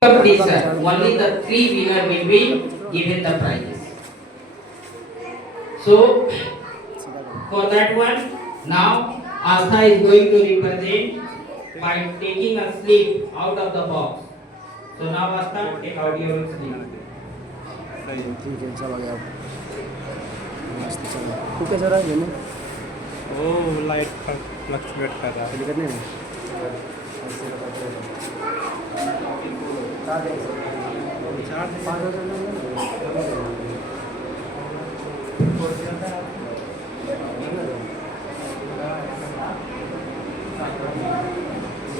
competition, only the three winner will be given the prizes. So for that one, now Astha is going to represent by taking a slip out of the box. So now Astha, take out your slip. ठीक है चला गया मस्त चला तू कैसा रहा game वो लाइट फ्लक्चुएट कर रहा है करने में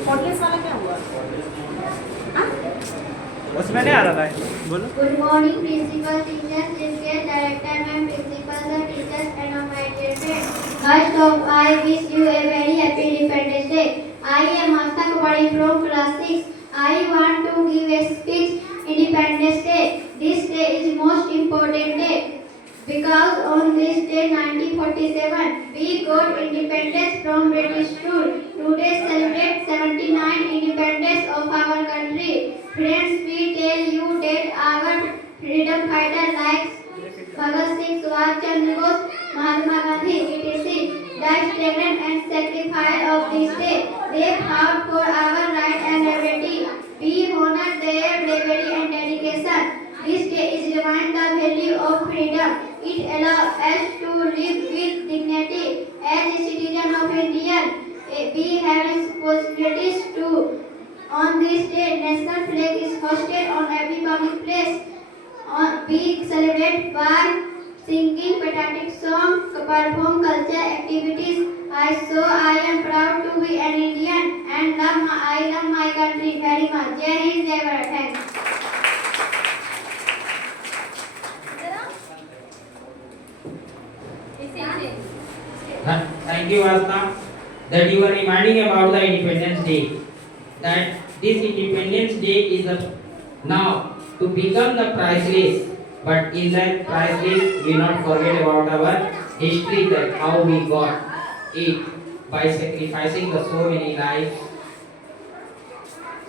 पॉडकास्ट वाला क्या हुआ? उसमें नहीं आ रहा था बोलो Good morning, principal, teachers, education director, and principal, the teachers, and my dear friends. First of all, I wish you a very happy Independence Day. I am Asta Kapadi from class 6. I want to give a speech Independence Day. This day is most important day because on this day 1947 we got independence from British rule. Today celebrate 79 independence of our country. Friends, we tell you that our freedom fighter like Bhagat Singh, Subhash Chandra Bose, Mahatma Gandhi, etc. died stagnant and sacrificed of this day. They fought for our right and liberty. We honor their bravery and dedication. This day is remind the value of freedom. It allows us to live with dignity. As a citizen of India, we have responsibilities to. On this day, national flag is hoisted on every public place. We celebrate by singing patriotic songs, perform cultural activities. I am proud to be an Indian and I love my country very much. Jai Hind, Jai Bharat. Thanks. Thank you, Asta, that you are reminding about the Independence Day. That this Independence Day is now to become the priceless, but in that priceless we not forget about our history, that how we got it by sacrificing the so many lives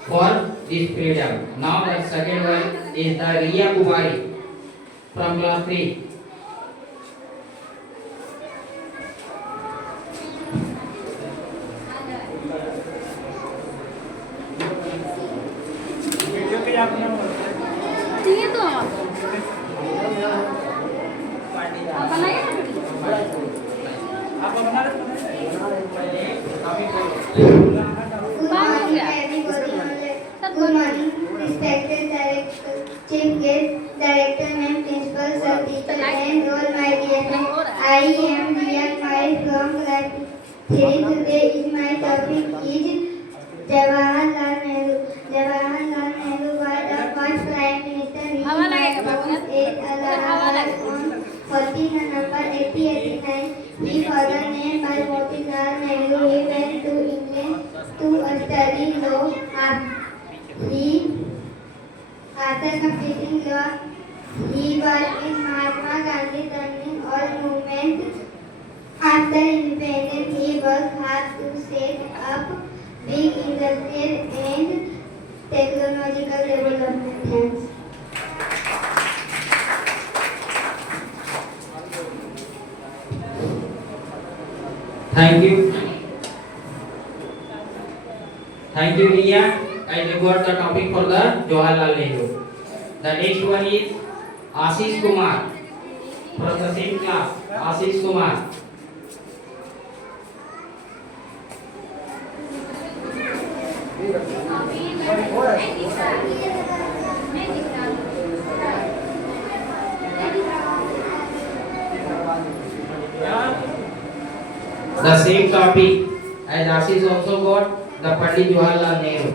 for this freedom. Now the second one is the Riya Kubari from class 3. चाहिए तो आप बनाइए आप बना रहे Good morning, respected director, chief guest, director, and principal, sir, teacher, and all my dear friends. I am Riya Kumari from class 3. Today is my topic is Jawaharlal Nehru. Jawaharlal Nehru was the first prime minister. He was eight Allahabad on 14 November 1889. His father named by Motilal Nehru. He went to England to study law. After completing law, he was in Mahatma Gandhi turning all movement. After independence, he worked hard to set up big industrial and technological development. Thanks. Thank you. Thank you, Riya. I got the topic for the Jawaharlal Nehru. The next one is Ashish Kumar from the same class. Ashish Kumar. The same topic as Ashish also got the Pandit Jawaharlal Nehru.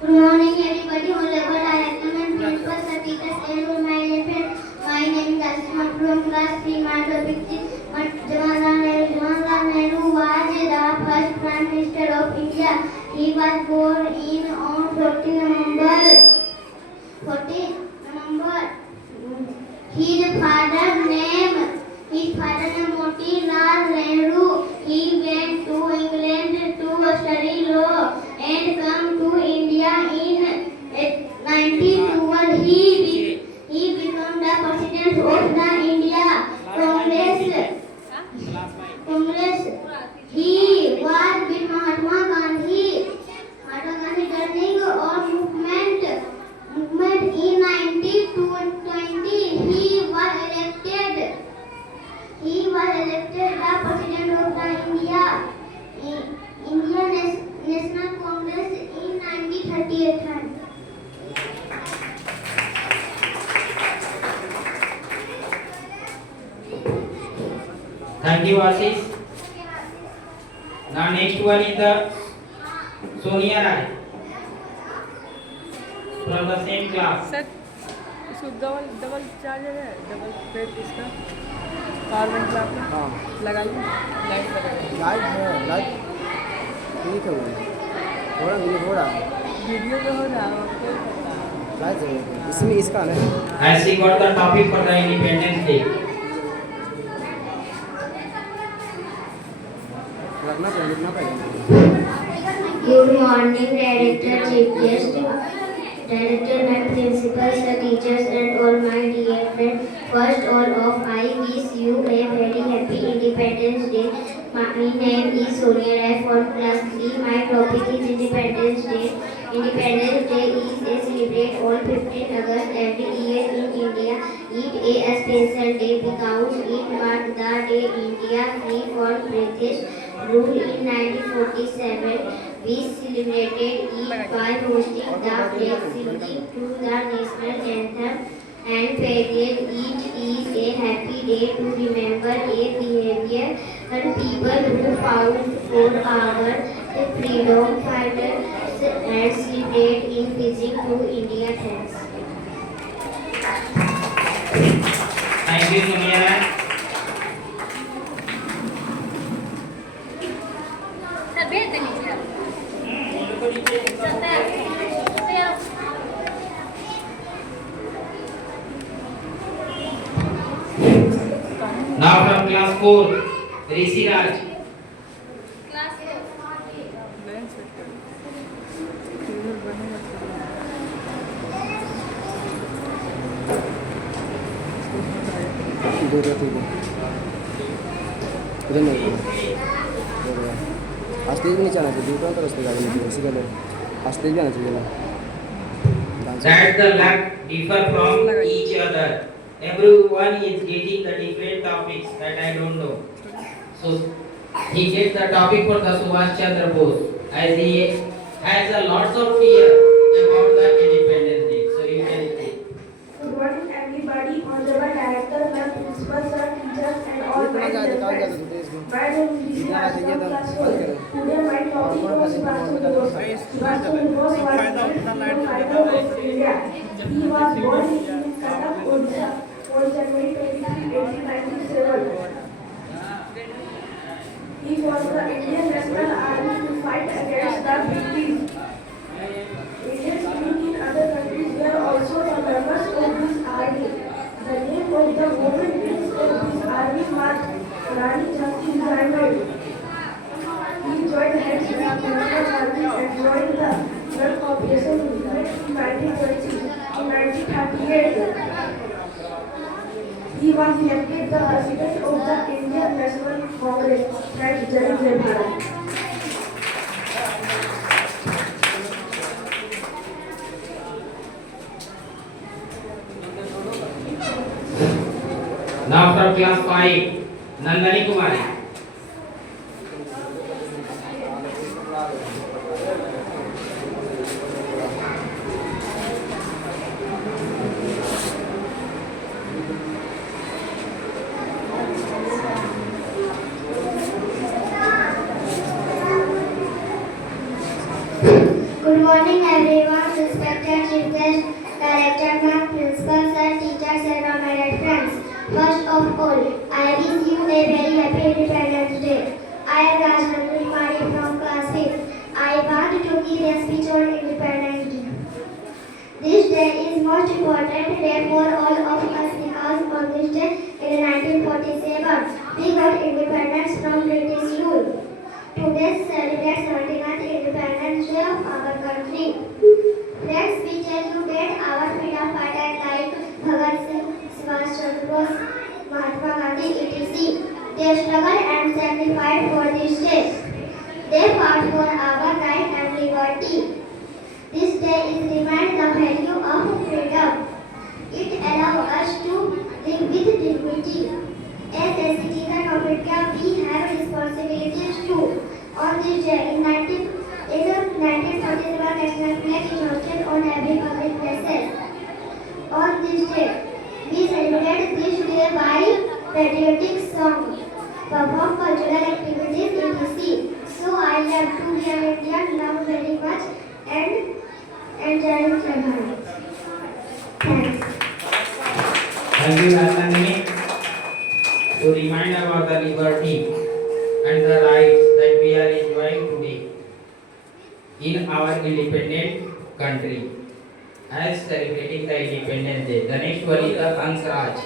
Good morning, everybody. Honorable director and principal, sir, teachers, and all my dear friends. My name is Asma from class 3. My topic is Jawaharlal Nehru. Jawaharlal Nehru was the first prime minister of India. He was born in on 14 November. His father name Motilal Nehru. He went to England to study law and come to 38th hand. Thank you, Ashish. Now next one is the Sonia Rai from the same class. Sir इसको double charger है, double plate इसका carbon clock हाँ लगाइए, light लगाइए। Light है light ठीक है वो थोड़ा वीडियो हो रहा है वीडियो में हो रहा है आपको पता है। लाइट जरूर इसमें इसका नहीं As she got the topic for the Independence Day. रखना पड़ेगा लिखना पड़ेगा Good morning, Director, Chief Guest, Director, and Principals, the teachers, and all my dear friends. First all of I wish you a very happy Independence Day. My name is Sonia Rai from class 3. My topic is Independence Day. Independence Day is a celebrate on 15 August every year in India. It a special day because it marks the day India free from British rule in 1947. We celebrated it by hosting the flag singing to the national anthem and parade. It is a happy day to remember a behavior and people who fought for our freedom fighters and celebrate in visiting to India. Thanks. Thank you, Sonia Rai. Sir भेज देंगे sir. Now from class 4, Rishi Raj. दो ठीक है इधर नहीं आज तेज भी नहीं चलना चाहिए दूसरा तो रास्ते गाड़ी नहीं इसी का आज तेज भी आना चाहिए ना That the lag differ from each other. Everyone is getting the different topics that I don't know. So he gets the topic for the Subhash Chandra Bose as he has a lots of fear about the Independence Day. So you can say. Good morning, everybody. Honorable Director, my principal, sir, teachers, and all ये my कहाँ dear जा friends. रहे इसको My name is Rishi यहाँ Raj से ये from तो class बंद 4. करो Today my topic was Subhash Chandra Bose. Subhash Chandra Bose was the fighter of India. He was born in Cuttack, Odisha, on January 23, 1897. He was the Indian National Army to fight against the British. Indians living in other countries were also the members of this army. The name of the woman prince of this army was Rani Jhansi Rainbow. He joined hands with the National Army and joined the World Operation in 1938. He was elected the president of the Indian National Congress. Thanks, Jai Bharat. Now from class 5, Nandani Kumari. Good morning, everyone. Respected chief guest, director, ma'am, principals, and teachers, and all my dear friends. First of all, I wish you a very happy Independence Day. I am Rajnandani Kumari from class 6. I want to give a speech on Independence Day. This day is most important day for all of us because on this day in 1947 we got independence from British rule. Today celebrates 79th Independence Day of our country. Friends, we tell you that our freedom fighters like Bhagat Singh, Subhash Chandra Bose, Mahatma Gandhi, etc. They struggled and sacrificed for this day. They fought for our right and liberty. This day is remind the value of freedom. It allows us to live with dignity. As a citizen of India, we have responsibilities too. On this day, in 1947, national flag is on every public places. On this day, we celebrate this day by patriotic song, perform cultural activities, etc. So I love to be an Indian, love very much and enjoy travel. Thanks. Thank you, Rajani, to remind about the liberty and the rights that we are enjoying today in our independent country as celebrating the Independence Day. The next one is the Hansraj.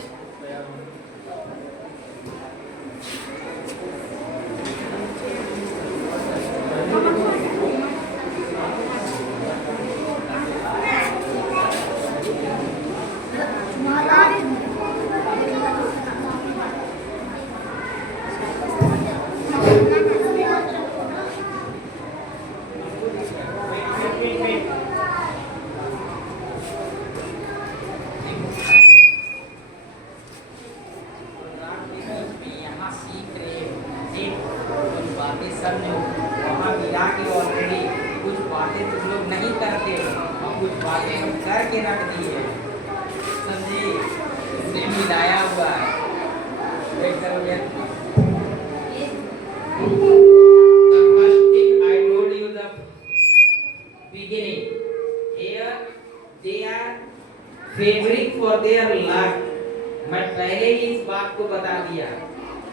Favouring for their luck. मैं पहले ही इस बात को बता दिया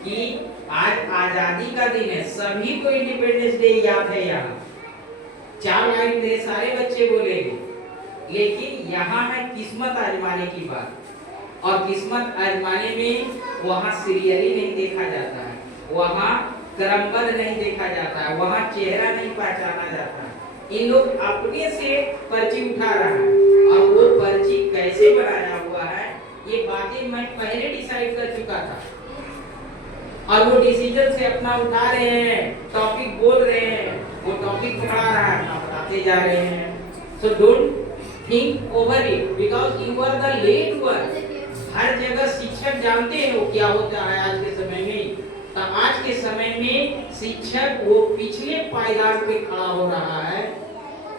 कि आज आजादी का दिन है, सभी को इंडिपेंडेंस डे याद है। यहाँ 4 लाइन मेरे सारे बच्चे बोलेंगे, लेकिन यहाँ है किस्मत आजमाने की बात। और किस्मत आजमाने में वहाँ सीरियली नहीं देखा जाता है, वहाँ क्रमबद्ध नहीं देखा जाता है, वहाँ चेहरा नहीं पहचाना जाता है। इन लोग अपने से पर्ची उठा रहा है और वो पर्ची कैसे बनाया हुआ है ये बातें मैं पहले डिसाइड कर चुका था, और वो डिसीजन से अपना उठा रहे हैं, टॉपिक बोल रहे हैं, वो टॉपिक उठा रहा है, आप बताते जा रहे हैं। So don't think over it because you are the late one. हर जगह शिक्षक जानते हो क्या होता है आज के समय में, तो आज के समय में शिक्षक वो पिछले पायदान पे खड़ा हो रहा है।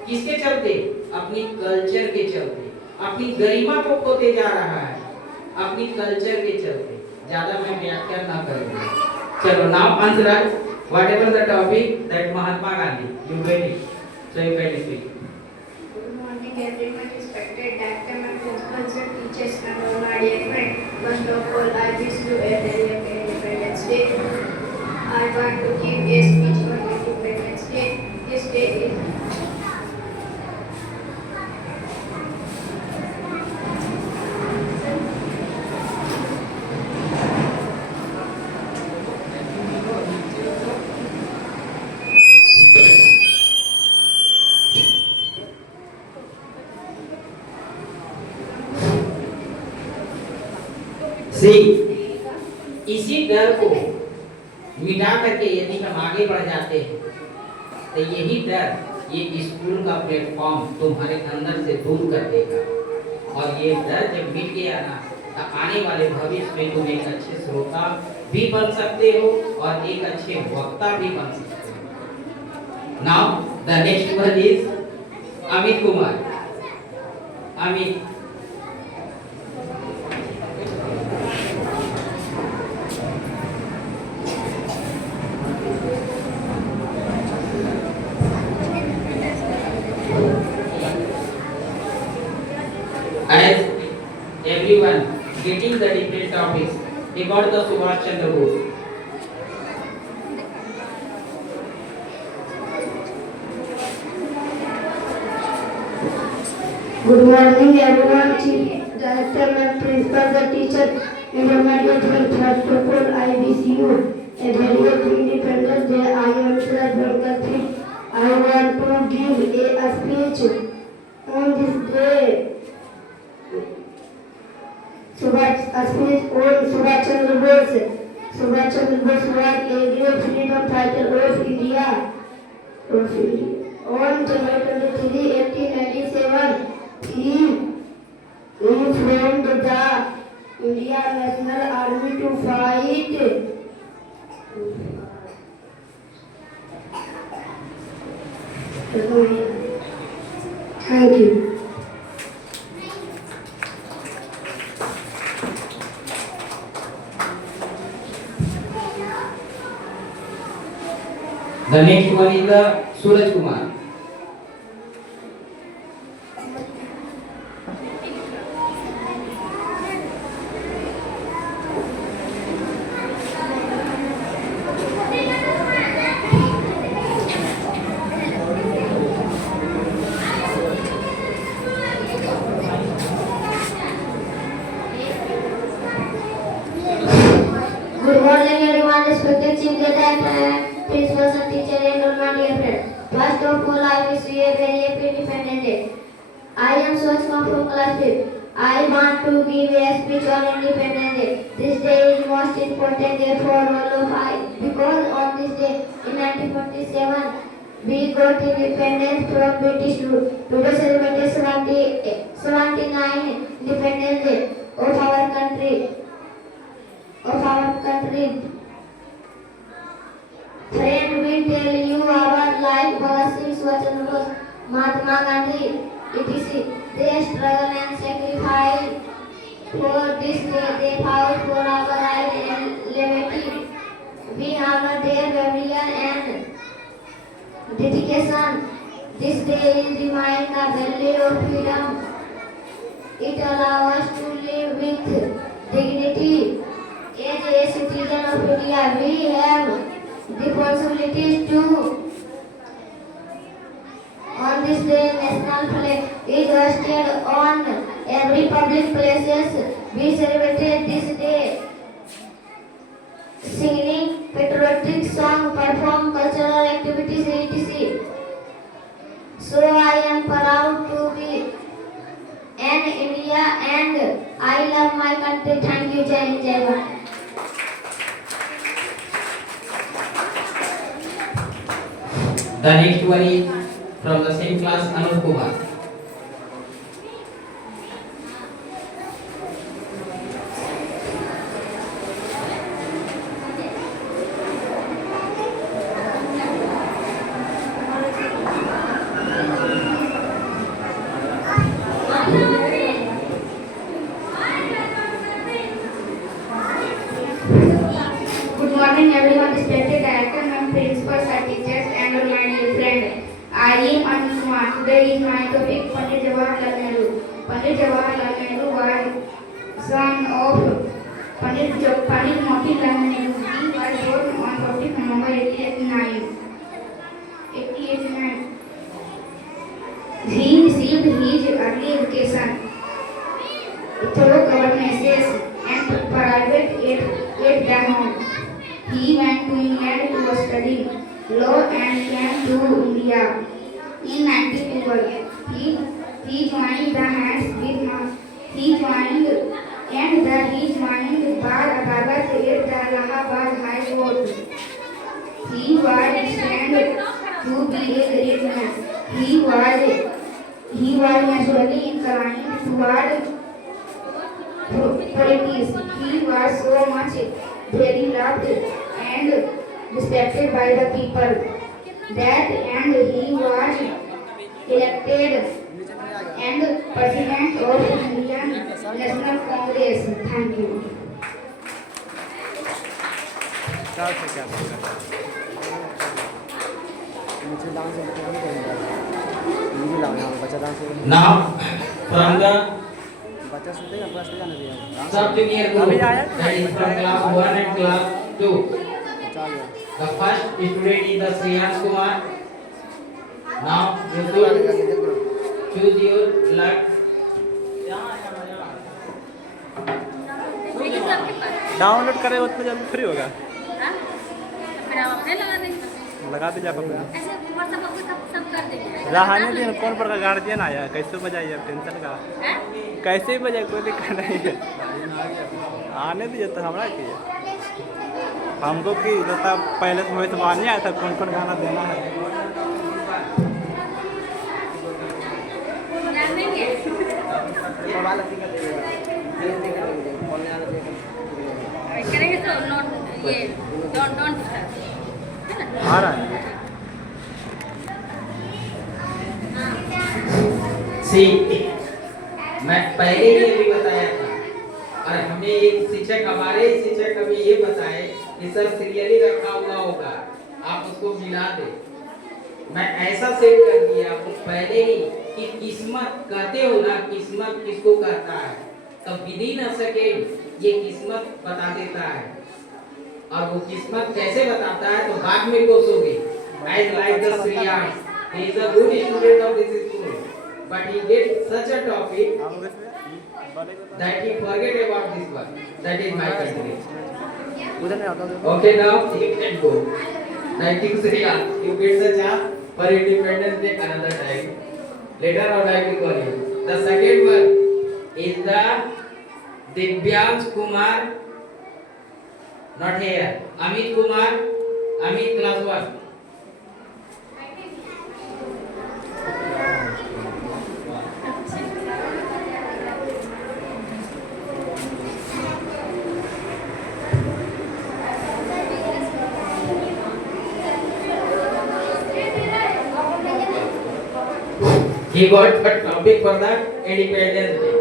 किसके चलते? अपनी कल्चर के चलते, अपनी गरिमा को खोते जा रहा है, अपनी कल्चर के चलते। ज्यादा मैं व्याख्या ना करूंगा। चलो now answer whatever the topic that Mahatma Gandhi you ready, so you can speak. Good morning everyone, respected director and principals and teachers and all my dear friends. First of all, I wish you a very happy Independence Day. I want to give a speech on Independence Day. This day is इसी डर को मिटा करके यदि हम आगे बढ़ जाते हैं तो यही डर, ये स्कूल का प्लेटफॉर्म तुम्हारे अंदर से दूर कर देगा। और ये डर जब मिट गया ना, तो आने वाले भविष्य में तुम एक अच्छे श्रोता भी बन सकते हो और एक अच्छे वक्ता भी बन सकते हो। Now the next one is Amit Kumar. Amit, as everyone getting the different topics, they got the Subhash Chandra Bose. Good morning everyone, chief director and principal, the teacher, intermediate and first of all, I wish you a very happy Independence Day. I am Suraj Bhankar. I want to give a speech on this day. A speech on Subhash Chandra Bose. Subhash Chandra Bose was a great freedom fighter of India. On January 23, 1897, he formed the Indian National Army to fight Thank you. The next one is the Suraj Kumar. Good morning, everyone. Respected chief guest and principals and teachers and all my dear friends. First of all, I wish you a very happy Independence Day. I am Suraj Kumar from class 5. I want to give a speech on Independence Day. This day is most important day for all of us because on this day in 1947 we got independence from British rule. Today celebrated 79 Independence Day of our country. Friend, we tell you our life, Bhagat Singh, Subhash Chandra Bose, Mahatma Gandhi, etc. They struggle and sacrifice for this day. They fought for our right and liberty. We honor their memory and dedication. This day is remind the value of freedom. It allows us to live with dignity. As a citizen of India, we have responsibilities to. On this day, national flag is hoisted on every public places. We celebrate this day, singing patriotic song, perform cultural activities, etc. So I am proud to be an India and I love my country. Thank you, Jai Hind, Jai Bharat. The next one is from the same class, Anup Kumar. Good morning, everyone. Respected director, ma'am, principals, and teachers, and all my dear friend. I am Anup Kumar. Today is my topic, Pandit Jawaharlal Nehru. Pandit Jawaharlal Nehru was son of Pandit Motilal Nehru. He was born on 14th November 1889. He received his early education through governesses and private at the home. He went to England to study law and came to India. In 1912, he joined the hands with he joined Bar Adalat at the Allahabad High Court. He was destined to be a great man. He was naturally inclined toward politics. He was so much very loved and respected by the people that and he was elected and president of Indian National Congress. Thank you. चार से क्या बोल रहा नीचे dance से बच्चा नहीं करेंगे नीचे लाओ यहाँ बच्चा डांस Now, from the बच्चा सोते हैं बस जाने दिया sub-junior group, that is from class 1 and class 2. चल गया The first student is the Shreyans Kumar. Now, you should choose your luck. Download करे उतना जल्दी फ्री होगा फिर आप अपने लगा देंगे लगा दीजिए आप अपना ऐसे व्हाट्सएप आपको सब कर देंगे रहने दिन कौन पर का गार्जियन आया कैसे बजाइए आप टेंशन का हैं? कैसे भी बजाए कोई दिक्कत नहीं है आने दीजिए तो हमारा की हमको की रहता पहले से वही तो आया था कौन कौन गाना देना है ध्यान देंगे मोबाइल ठीक है फोन में आ रहा है करेंगे तो नोट ये डोंट आ रहा है See, मैं पहले ही अभी बताया था और हमें एक शिक्षक हमारे शिक्षक हमें ये बताए कि सर सीरियली रखा हुआ होगा आप उसको मिला दे। मैं ऐसा सेट कर दिया आपको पहले ही कि किस्मत कहते हो ना, किस्मत किसको कहता है, तो विद इन अ सेकेंड ये किस्मत बता देता है। और वो किस्मत कैसे बताता है तो बाद में कोसोगे। As like the Sriyam, he is a good student of this school, but he gets such a topic that he forget about this one. That is my country. उधर नहीं आता Okay, now you can go. Thank you, Sriyam. You get the chance for Independence Day another time. Later on, I will call you. The second one is the Divyansh Kumar. Not here. Amit Kumar. Amit class 1. He got a topic for the Independence Day.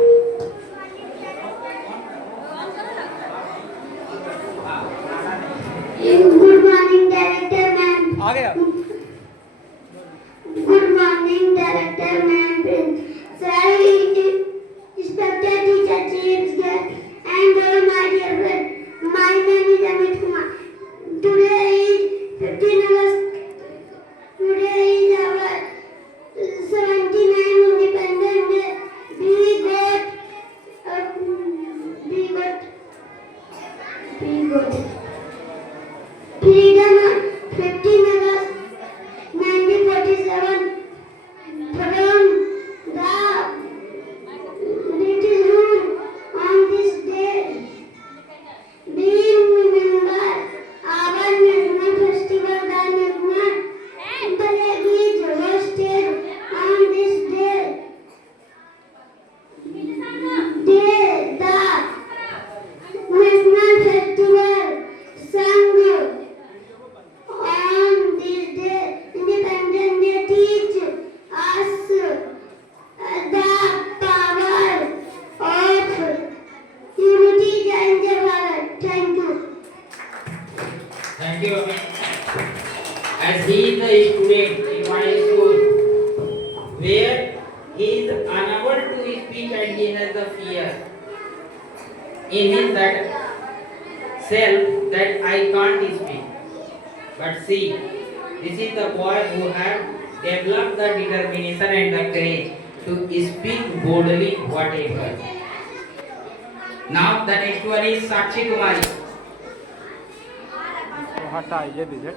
Good morning, director ma'am. आ गया Good morning, director ma'am. Sir, respected teacher, chiefs, guests, and all my dear friends. My name is Amit Kumar. Today is 15 August. Today is our 79 Independence Day. We got freedom on 15 August 1947 from the British rule. On this day, we remember our national festival, the national flag is hoisted on this day. The national festival sung on this day. Independence Day teach us the power of unity and Bharat. Thank you. Thank you, Amit. As he is a student in my school, where he is unable to speak and he has the fear in his that self that I can't speak. But see, this is the boy who have developed the determination and the courage to speak boldly whatever. Now the next one is Sakshi Kumari. हटा ये दीजिए